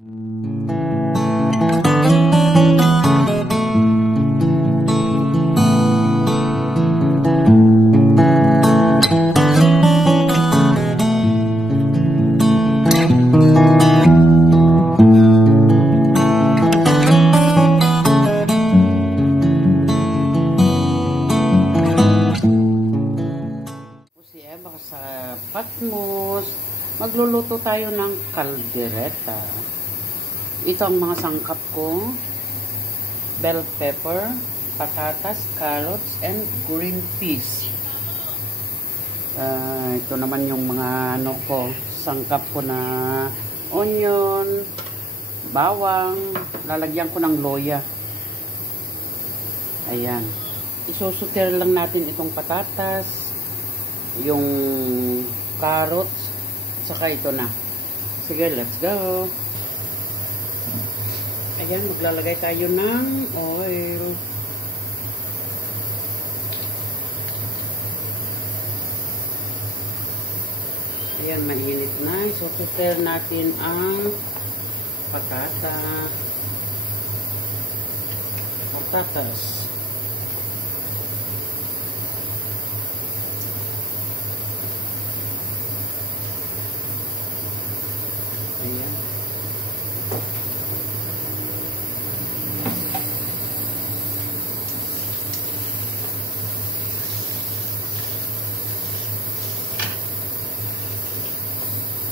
Patmos, magluluto tayo ng kaldereta. Ito ang mga sangkap ko: bell pepper, patatas, carrots, and green peas. Ito naman yung mga sangkap ko na onion, bawang, lalagyan ko ng loya. Ayan. Isusutir lang natin itong patatas, yung carrots, saka ito na. Sige, let's go. Ayan, maglalagay tayo ng oil. Ayan, mainit na. Isusutir natin ang patatas. Ayan.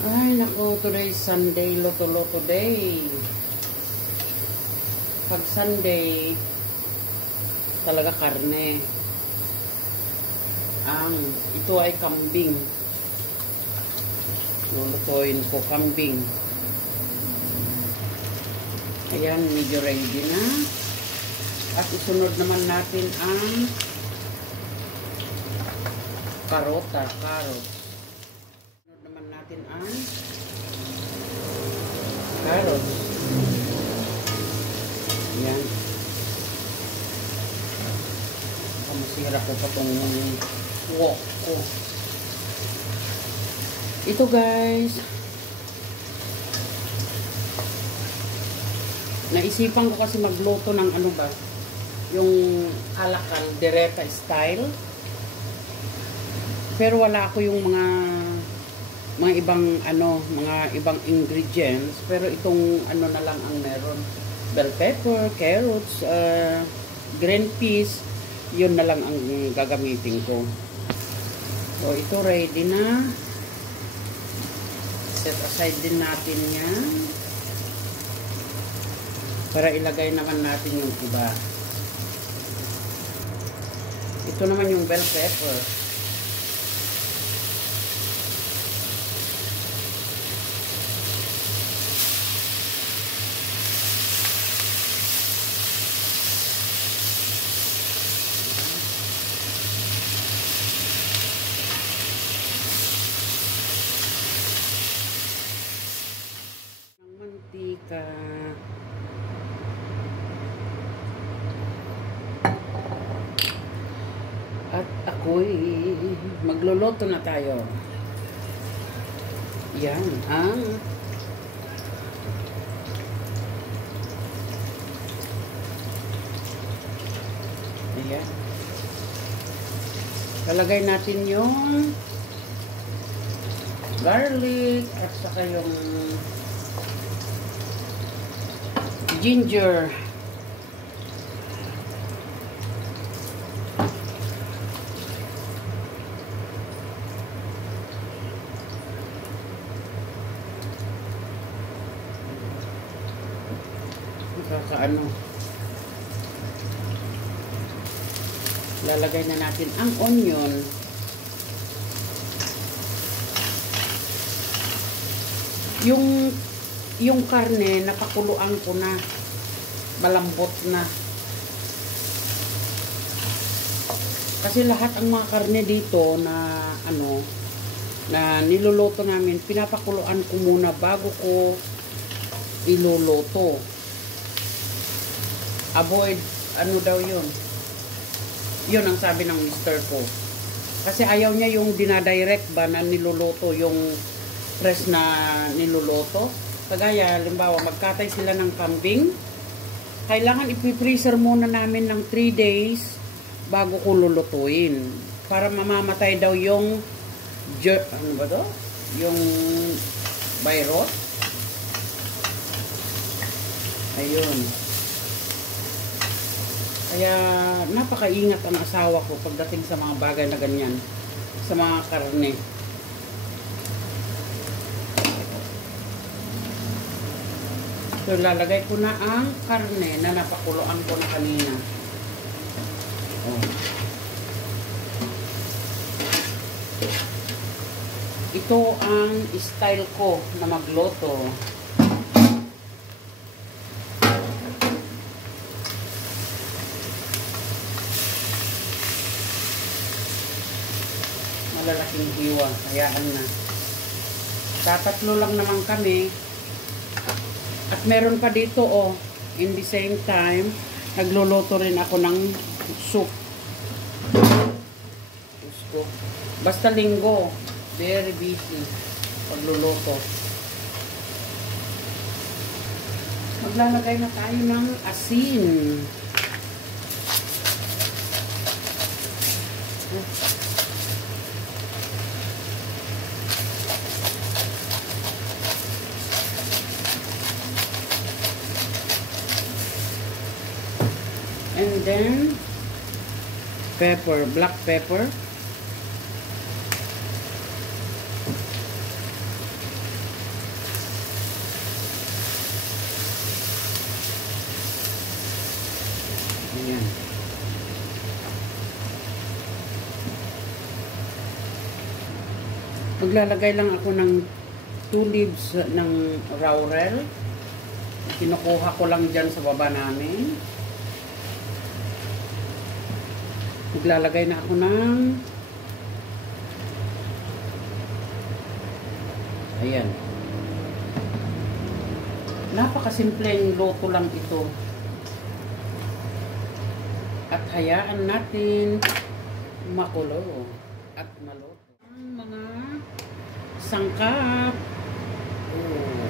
Ay, naku, today is Sunday, loto-loto day. Pag Sunday, talaga karne. Ito ay kambing. Lulutuin ko kambing. Ayan, medyo ready na. At isunod naman natin ang carrot. Isunod naman natin ang carrots. Ayan. Masira ko pa itong wok ko. Ito guys, naisipan ko kasi magluto ng yung ala caldereta style. Pero wala ako yung mga ibang mga ibang ingredients. Pero itong na lang ang meron. Bell pepper, carrots, green peas, yun na lang ang gagamitin ko. So ito ready na. Set aside din natin yan para ilagay naman natin yung iba. Ito naman yung bell pepper. Mantika. At ako'y magluluto na tayo. Yan ang ayan. Lalagay natin yung garlic at saka yung ginger. Lalagay na natin ang onion. Yung karne napakuluan ko na, malambot na. Kasi lahat ang mga karne dito na na niluluto namin, pinapakuluan ko muna bago ko iluluto. Avoid daw yun. Yun ang sabi ng mister ko. Kasi ayaw niya yung dinadirect ba na niluluto, yung press na niluluto. Kagaya, halimbawa, magkatay sila ng kambing. Kailangan ipi-freezer muna namin ng 3 days bago ko lulutuin. Para mamamatay daw yung ano ba to? Yung virus. Ayun. Kaya napakaingat ang asawa ko pagdating sa mga bagay na ganyan. Sa mga karne. So, lalagay ko na ang karne na napakuluan ko na kanina. Oh. Ito ang style ko na magluto. Malalaking hiwa. Hayaan na. Tatatlo lang naman kami. At meron pa dito, oh, in the same time, nagluluto rin ako ng soup. Basta linggo, very busy pagluluto. Maglalagay na tayo ng asin. And then, pepper, black pepper. Ayan. Maglalagay lang ako ng 2 leaves ng laurel. Kinukuha ko lang dyan sa baba namin. Maglalagay na ako ng ayan. Napakasimpleng luto lang ito. At hayaan natin makulo at maluto. Ang mga sangkap. Oh.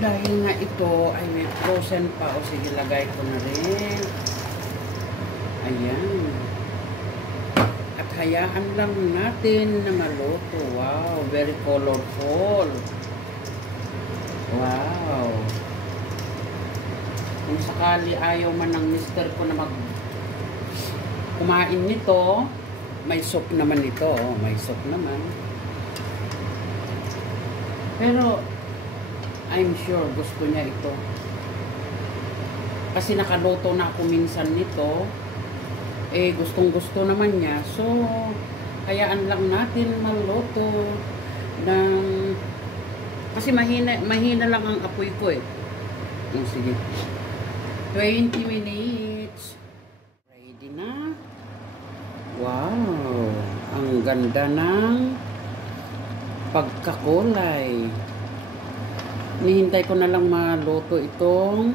Dahil nga ito ay may frozen pa, o sige, lagay ko na rin. Ayan. At hayaan lang natin na maluto. Wow, very colorful. Wow. Kung sakali ayaw man ng mister ko na kumain nito, may soup naman ito. May soup naman. Pero I'm sure gusto niya ito. Kasi nakaluto na ako minsan nito. Eh, gustong-gusto naman niya. So, hayaan lang natin maluto ng... Kasi mahina lang ang apoy ko eh. Sige. 20 minutes. Ready na. Wow! Ang ganda ng pagkakulay. Nihintay ko na lang maluto itong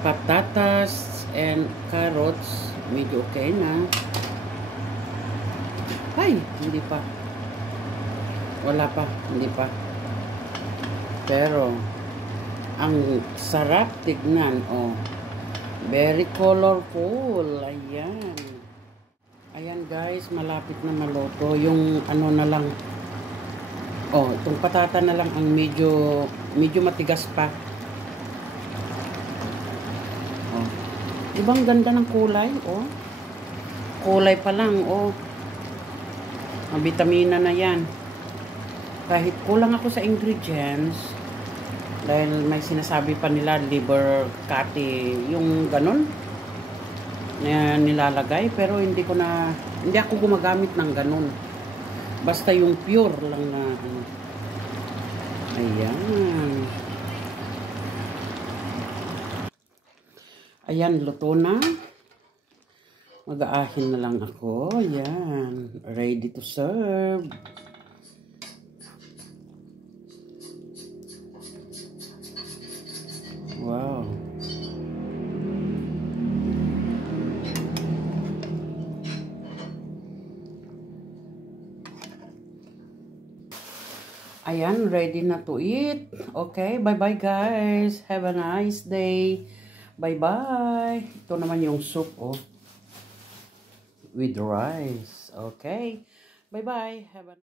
patatas and carrots. Medyo okay na. Ay, hindi pa. Wala pa, hindi pa. Pero, ang sarap tignan, oh. Very colorful. Ayan. Ayan guys, malapit na maluto. Yung ano na lang, oh, itong patata na lang ang medyo matigas pa. Oh. Ibang ganda ng kulay, oh. Kulay pa lang, oh. Ang vitamina na yan. Kahit kulang ako sa ingredients, dahil may sinasabi pa nila liver catty, yung ganon na nilalagay, pero hindi ako gumagamit ng ganon. Basta yung pure lang na ano. Ayan. Ayan, luto na. Mag-aahin na lang ako. Ayan. Ready to serve. Wow. Ayan, ready na to eat. Okay, bye-bye guys. Have a nice day. Bye-bye. Ito naman yung soup, oh. With rice. Okay. Bye-bye. Have a